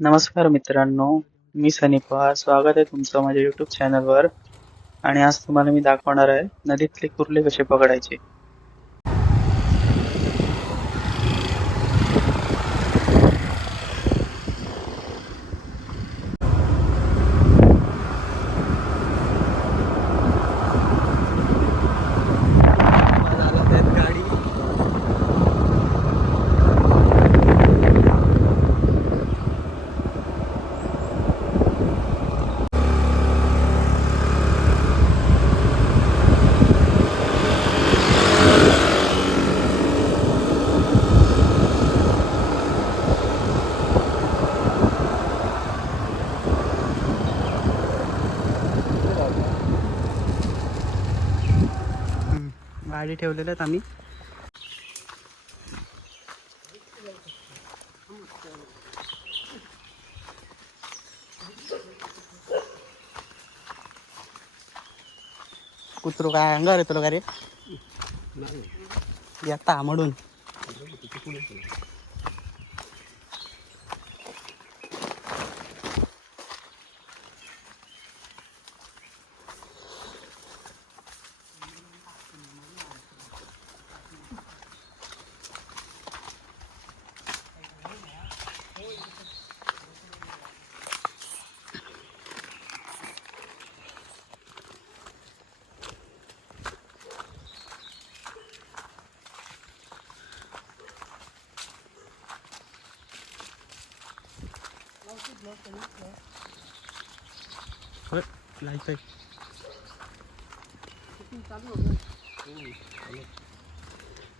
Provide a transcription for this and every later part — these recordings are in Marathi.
नमस्कार मित्रांनो, मी सनी पवार. स्वागत आहे तुमचं माझ्या YouTube चॅनलवर. आणि आज तुम्हाला मी दाखवणार आहे नदीतले कुर्ले कसे पकडायचे. गाडी ठेवलेल्या आहेत आम्ही. कुत्रो काय अंगावर येतो का रे? येता म्हणून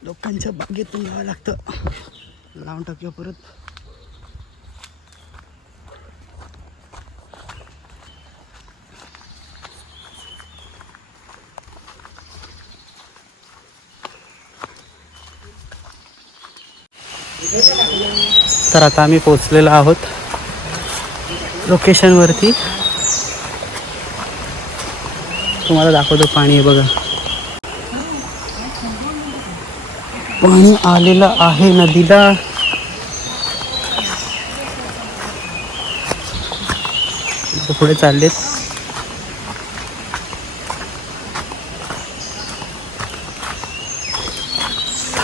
लोकांच्या बागेतून यावं लागतं. लावून टाकूया परत. तर आता आम्ही पोहोचलेलो आहोत लोकेशनवरती. तुम्हाला दाखवतो. पाणी आहे बघा, पाणी आलेलं आहे नदीला. पुढे चाललेत.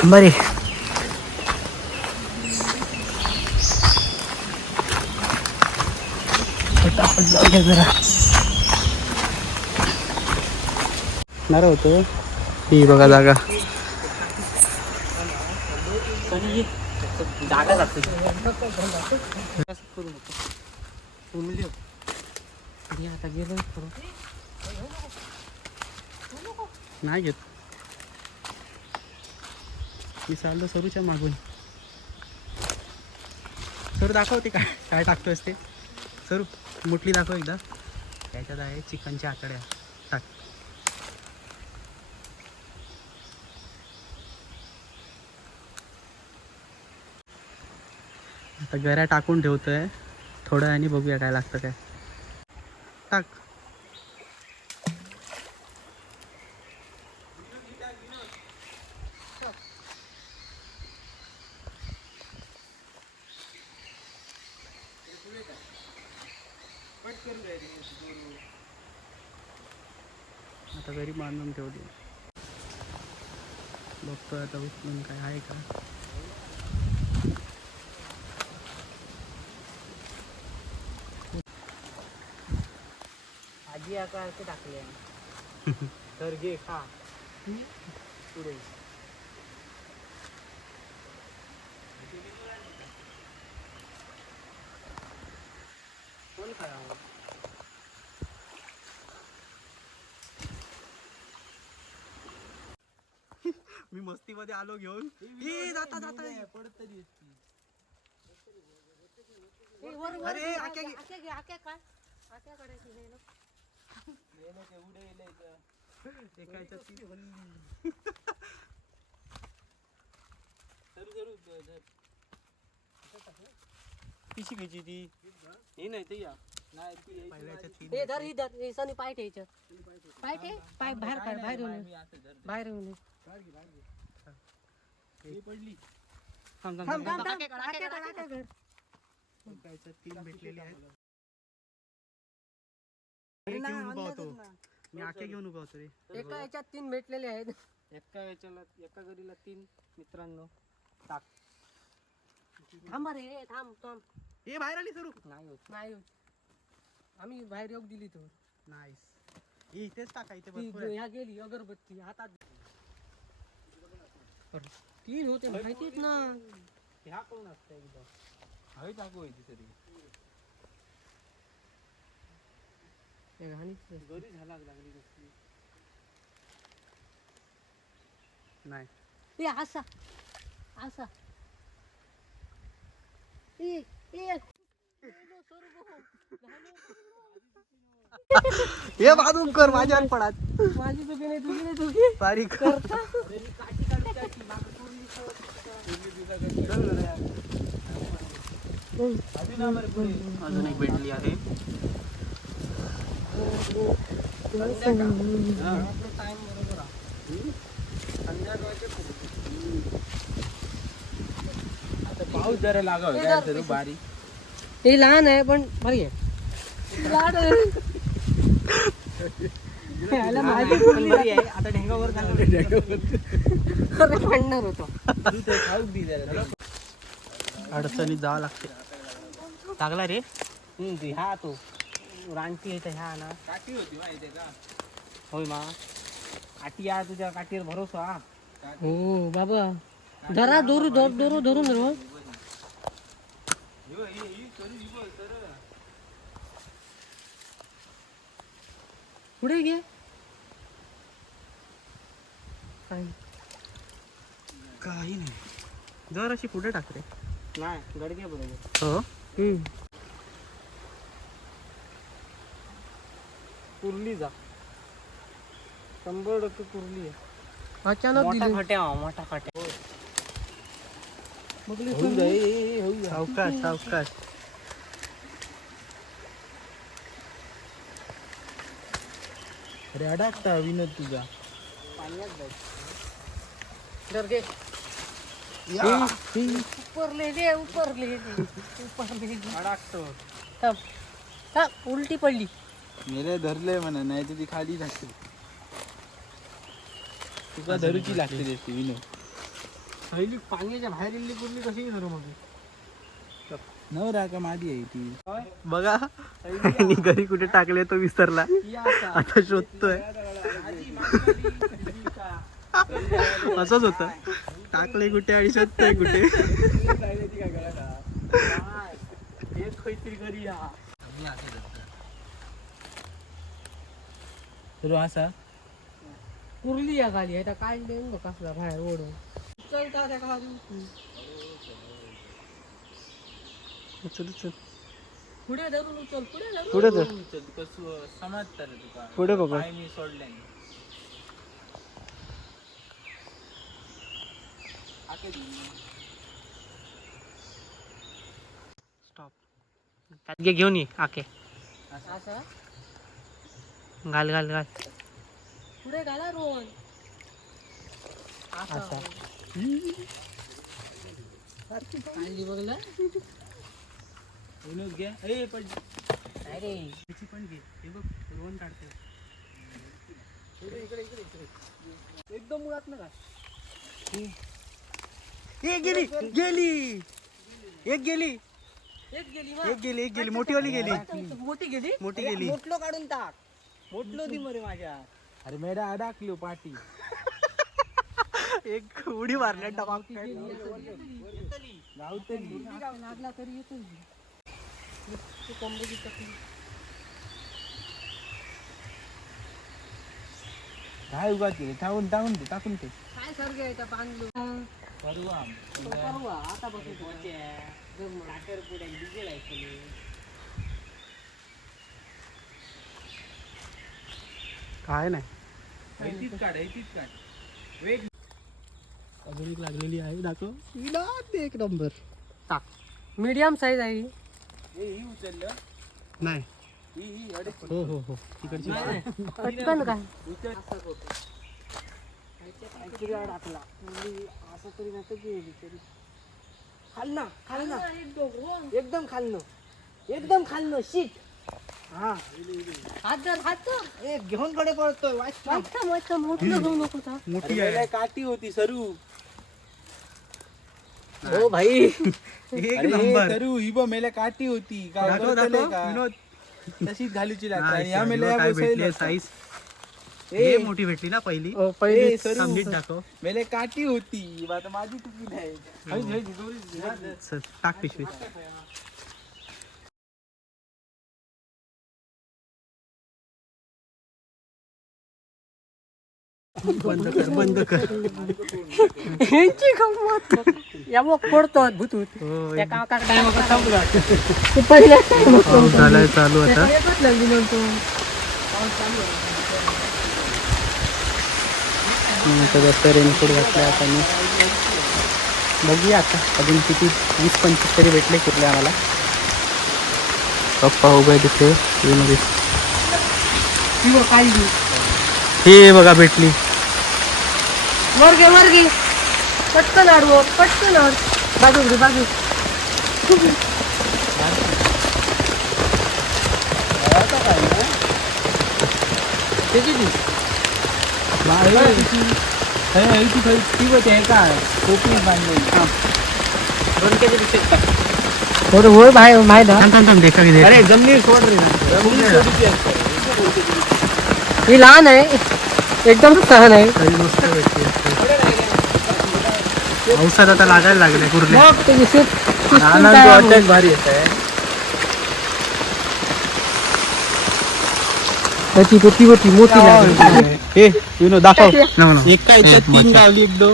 बरे फटाफट जाऊया जरा. नार होतो ही बघा जागा. जागा जाते आता गेलो नाही घेत. मी चाललो सरूच्या मागून. सरू दाखवते काय काय टाकतोयस ते. सरू मुठली दाखव एकदा. त्याच्यात आहे चिकनच्या आतड्या. टाक. आता गऱ्या टाकून ठेवतोय. थोडं आणि बघूया काय लागतं काय. टाक. आता घरी बांधून ठेवली. बघतोय आता उचलून काय आहे का. आजी आकारचे टाकले तर घे खा पुढे. कोण खाया मी मस्तीमध्ये आलो घेऊन. जाता जाता पडत तरी. अरे आक्या काय आक्या काढायची हे पिशी घ्यायची ती. हे नाही ते या नाही धर ही धर हे सनी पाय ठेवायचं. पाय ठे पाय बाहेर काढ. बाहेर बाहेर येऊन पडली. थांब थांब थांब थांब. एका याच्यात 3 भेटलेले आहेत. एक घेऊन उभा होतो मी, आखे घेऊन उभा होतो रे. एका याच्यात 3 भेटलेले आहेत. एका गरीला 3 मित्रांनो. टाक. थांब रे, थांब. ए बाहेर आली सरू. नाही होत. आम्ही बाहेर योग दिली तो. नाईस. इथेच टाका, इथे ती भरपूर आहे. ह्या गेली अगरबत्ती हातात. 3 होते माहितीत ना. ह्या कोण असतं एकदम. हवी टाकू व्हायची तरी गरी झाला लागली कसली. नाही ए असा हे बाजून कर, माझ्यावर पडात. माझी चुकी नाही, तुझी नाही चुकी. बारीक करता अजून एक भेटली आहे. पाऊस जरा लागाव काय तरी बारीक. हे लहान आहे पण भारी आहे. लहान आहे. ह्याला माझी बोलली आहे. आता ढेंगावर पडणार होतो. अडचणीत जावं लागते. लागला रे. ह्या तो रानटी आहे ह्या ना. काठी होती माहिती का? होय मा. काठी आहे, तुझ्या काठीवर भरोसा. हो बाबा, जरा धरून रो. पुढे घे. काही नाही, जर अशी पुढे टाक रे. नाही गडगे बरोबर. हो कुर्ली जा. 100% कुर्ली आहे. अचानक दिली. मोठा फाट्या. सावकाश. अरे अडाकता विनोद तुझा. पाण्यात जायचं. गडगे उपरले. अडाकतो. उलटी पडली. मेरे धरले म्हणा, नाही तर ती खाली लागते. तुका धरूची लागते त्याची विनोद. पहिली पाण्याच्या बाहेर इल्ली कुर्ली कशी धरू मग. नवरा का मादी आहे ती. बघा, आणि घरी कुठे टाकले तो विसरला. आता शोधतोय. असंच होत, टाकले कुठे आणि शोधतोय कुठे. असा कुर्ली या खाली आहे काय देऊन कसला बाहेर ओढून चलता त्या खाली. पुढे धरून उचल. पुढे धर. कसं समजतं रे तुका. पुढे बघा. पाय मी सोडले. स्टॉप. त्यात घे, घेऊन ये आके. असं घाल पुढे घाला रोहन. असा खाली बघला. विनोद घ्या. ए पण अरे त्याची पण घे. हे बघ, रोहन काढते. एकदम मुळात ना काय. एक गेली. मोठीवाली गेली. मोठी गेली. मोठलो काढून टाक. मोठलो दी मरे माझ्या. अरे मेरा अडाकलो पाठी. एक उडी मारल्या टपाक. लागला तरी येतो. कोंबडी टाकली. काय उगा केले टाकून ते. काय सर्ग आहे बांधलो. परवा आता बसून डिझेल आहे. काय नाही, काढ. वेग अजून एक लागलेली आहे. दाखव. एक नंबर. टाक. मीडियम साईज आहे. ही उचललं नाही. ही अडक. हो तिकडची. पटकन काय टाकला असं तरी नाही. खालना एकदम खालनं. एकदम खाल्लं शीट हा हात धर ए घेऊन कडे पळतोय वाचता मोठं घेऊ नको का मोठी अरे आहे मेल्या काठी होती सरू. हो भाई एक अरे नंबर सरू ही बघ मेल्या काठी होती काय दाखव करतले दाखव का? विनोद तशीच घालूची लागते हा, आणि या हे मेल्या बघ काय भेटली बसवल्या. साईज ए, हे मोठी भेटली ना पहिली हो, पहिली ए, सरू नीट दाखव मेले काठी होती आता माझी चुकी नाही. चल, टाक पिशवी बंद कर यांची गंमत या मग पडतो भूतूत हो, एका टाइम संपलं पहिल्या पाऊस झालाय चालू आता जास्त रेनकोट घातलाय आता मी बघूया आता अजून किती 20-25 तरी भेटले कुठले आम्हाला पप्पा उभे तिथे काढली हे बघा भेटली वर्गे पटकन आडवं पटकन आड बाजू होय भाई माहित थांब देखा की अरे जमिनीवर सोड रे ही लहान आहे एकदम लहान आहे मस्त भेटली पावसात आता लागायला लागले कुर्ले मग ते भारी येत आहे. त्याची पेटी होती मोठी लागली हे विनोद दाखव एका याच्यात 3 गावली एकदम.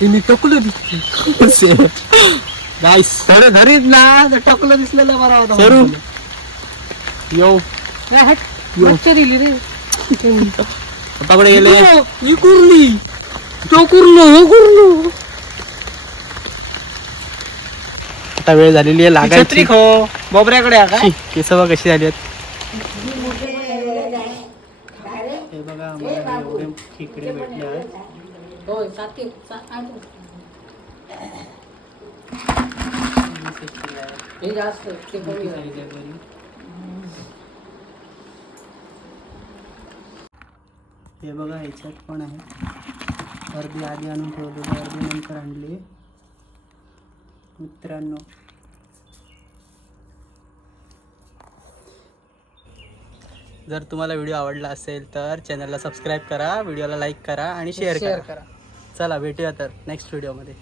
तिने टोकलं दिसली गाईस थोडं धरीत ना तर टोकलं दिसलेलं बरा होता सरू यो मस्त दिली रे पप्पाकडे गेले ही कुर्ली तो कुर्लो आता वेळ झालेली आहे लागायची बोबऱ्याकडे केस बघ कशी झाली आहेत हे बघा आम्हाला एवढे खेकडे भेटले आहेत हे बघा ह्याच्यात पण आहे अर्धी आधी आणून ठेवलेली अर्धी नंतर आणली मित्रांनो जर तुम्हाला व्हिडिओ आवडला असेल तर चॅनलला सबस्क्राईब करा व्हिडिओला लाईक करा आणि शेअर करा चला भेटूया तर नेक्स्ट व्हिडिओमध्ये